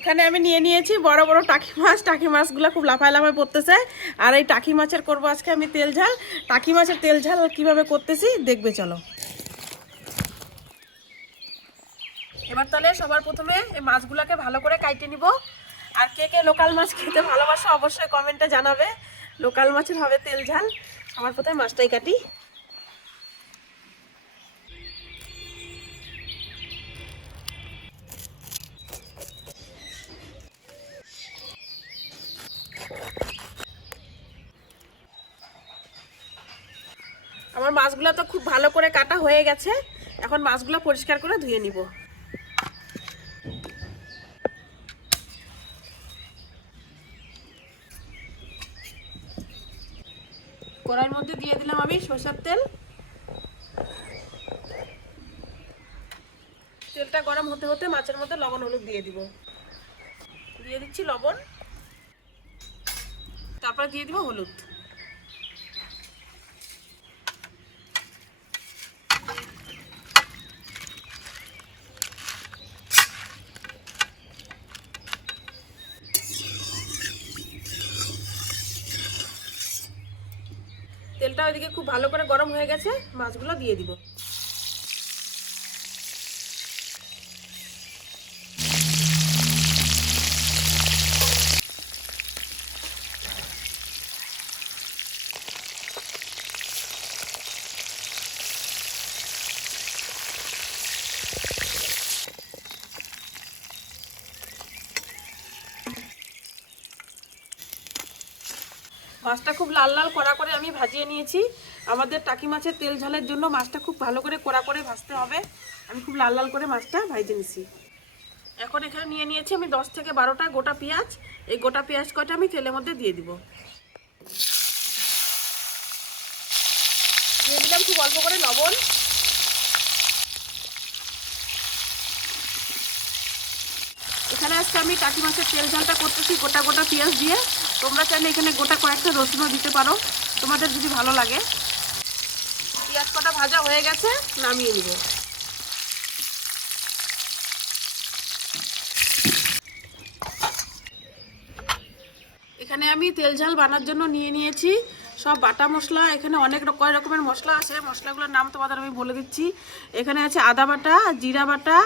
এখানে আমি নিয়ে নিয়েছি বড় বড় টাকি মাছ। টাকি মাছগুলো খুব লাফায় লাফায় পড়তেছে। আর এই টাকি মাছের করবো আজকে আমি তেল ঝাল। টাকি মাছের তেল ঝাল কিভাবে করতেছি দেখবে চলো। এবার তাহলে সবার প্রথমে এই মাছগুলোকে ভালো করে কাইটে নিব। আর কে কে লোকাল মাছ খেতে ভালোবাসো অবশ্যই কমেন্টে জানাবে। লোকাল মাছের হবে তেল ঝাল। সবার প্রথমে মাছটাই কাটি। আমার মাছগুলো তো খুব ভালো করে কাটা হয়ে গেছে। এখন মাছগুলো পরিষ্কার করে ধুয়ে নিব। কড়াইয়ের মধ্যে দিয়ে দিলাম আমি সরষের তেল। তেলটা গরম হতে হতে মাছের মধ্যে লবণ হলুদ দিয়ে দিব। দিয়ে দিচ্ছি লবণ, তারপরে দিয়ে দিব হলুদ। তেলটা ওইদিকে খুব ভালো করে গরম হয়ে গেছে, মাছগুলো দিয়ে দিব। মাছটা খুব লাল লাল কড়া করে আমি ভাজিয়ে নিয়েছি। আমাদের টাকি মাছের তেল ঝালের জন্য মাছটা খুব ভালো করে কড়া করে ভাজতে হবে। আমি খুব লাল লাল করে মাছটা ভাজে নিয়েছি। এখন এখানে নিয়ে নিয়েছি আমি 10 থেকে 12টা গোটা পেঁয়াজ। এই গোটা পেঁয়াজ কটা আমি তেলের মধ্যে দিয়ে দিব। দিয়ে দিলাম খুব অল্প করে লবণ। এখানে আজকে আমি টাকি মাছের তেল ঝালটা করতেছি গোটা গোটা পেঁয়াজ দিয়ে। তোমরা চাইলে এখানে গোটা কয়েকটা রসুনও দিতে পারো, তোমাদের যদি ভালো লাগে। পেঁয়াজ কটা ভাজা হয়ে গেছে, নামিয়ে নিব। এখানে আমি তেল ঝাল বানার জন্য নিয়ে নিয়েছি সব বাটা মশলা। এখানে অনেক কয় রকমের মশলা আছে, মশলাগুলোর নাম তোমাদের আমি বলে দিচ্ছি। এখানে আছে আদা বাটা, জিরা বাটা,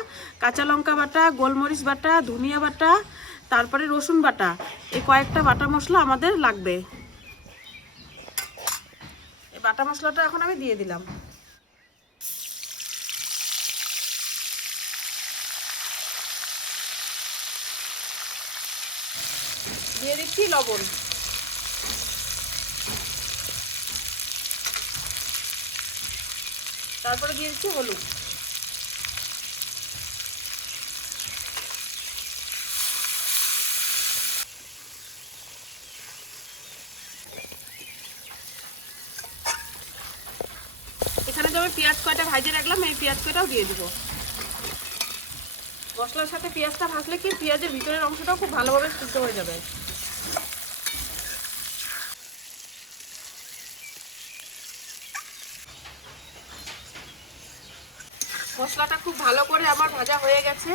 কাঁচা লঙ্কা বাটা, গোলমরিচ বাটা, ধনিয়া বাটা, তারপরে রসুন বাটা। এই কয়েকটা বাটা মশলা আমাদের লাগবে। এই বাটা মশলাটা এখন আমি দিয়ে দিলাম। দিয়ে দিচ্ছি লবণ, তারপরে দিয়ে দিচ্ছি হলুদ। এখানে যে আমি পেঁয়াজ কয়টা ভাজে রাখলাম, এই পেঁয়াজ কয়টাও দিয়ে দিব। মশলার সাথে পেঁয়াজটা ভাজলে কি পেঁয়াজের ভিতরের অংশটাও খুব ভালোভাবে সিদ্ধ হয়ে যাবে। মশলাটা খুব ভালো করে আমার ভাজা হয়ে গেছে,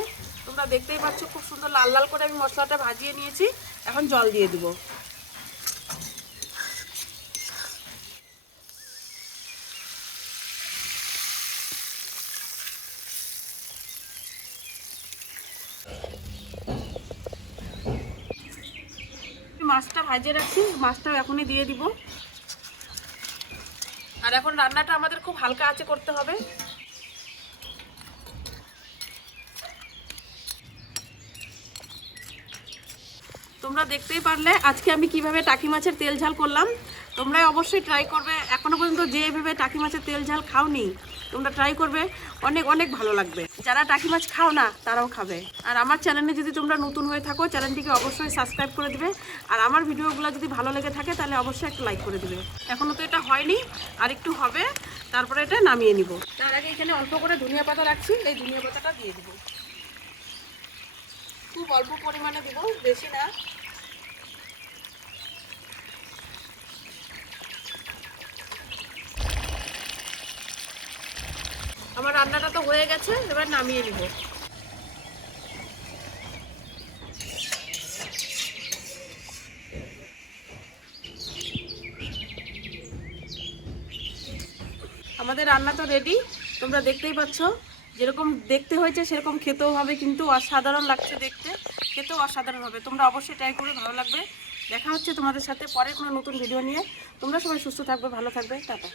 তোমরা দেখতেই পাচ্ছ খুব সুন্দর লাল লাল করে আমি মশলাটা ভাজিয়ে নিয়েছি। এখন জল দিয়ে দিব। মাছটা ভাজিয়ে রাখছি, মাছটাও এখনই দিয়ে দিব। আর এখন রান্নাটা আমাদের খুব হালকা আঁচে করতে হবে। তোমরা দেখতেই পারলে আজকে আমি কিভাবে টাকি মাছের তেল ঝাল করলাম। তোমরা অবশ্যই ট্রাই করবে। এখনো পর্যন্ত যেভাবে টাকি মাছের তেল ঝাল খাওনি, তোমরা ট্রাই করবে, অনেক অনেক ভালো লাগবে। যারা টাকি মাছ খাও না তারাও খাবে। আর আমার চ্যানেলে যদি তোমরা নতুন হয়ে থাকো, চ্যানেলটিকে অবশ্যই সাবস্ক্রাইব করে দিবে। আর আমার ভিডিওগুলো যদি ভালো লেগে থাকে তাহলে অবশ্যই একটা লাইক করে দিবে। এখনও তো এটা হয়নি, আর একটু হবে, তারপরে এটা নামিয়ে নিব। তার আগে এখানে অল্প করে ধনিয়া পাতা রাখছি, এই ধনিয়া পাতাটা দিয়ে দিব। খুব অল্প পরিমাণে দিব, বেশি না। আমার রান্নাটা তো হয়ে গেছে, এবার নামিয়ে নিব। আমাদের রান্না তো রেডি, তোমরা দেখতেই পাচ্ছ। যেরকম দেখতে হয়েছে সেরকম খেতেও হবে, কিন্তু অসাধারণ লাগছে দেখতে, খেতেও অসাধারণ হবে। তোমরা অবশ্যই ট্রাই করে, ভালো লাগবে। দেখা হচ্ছে তোমাদের সাথে পরে কোনো নতুন ভিডিও নিয়ে। তোমরা সবাই সুস্থ থাকবে, ভালো থাকবে, টাটা।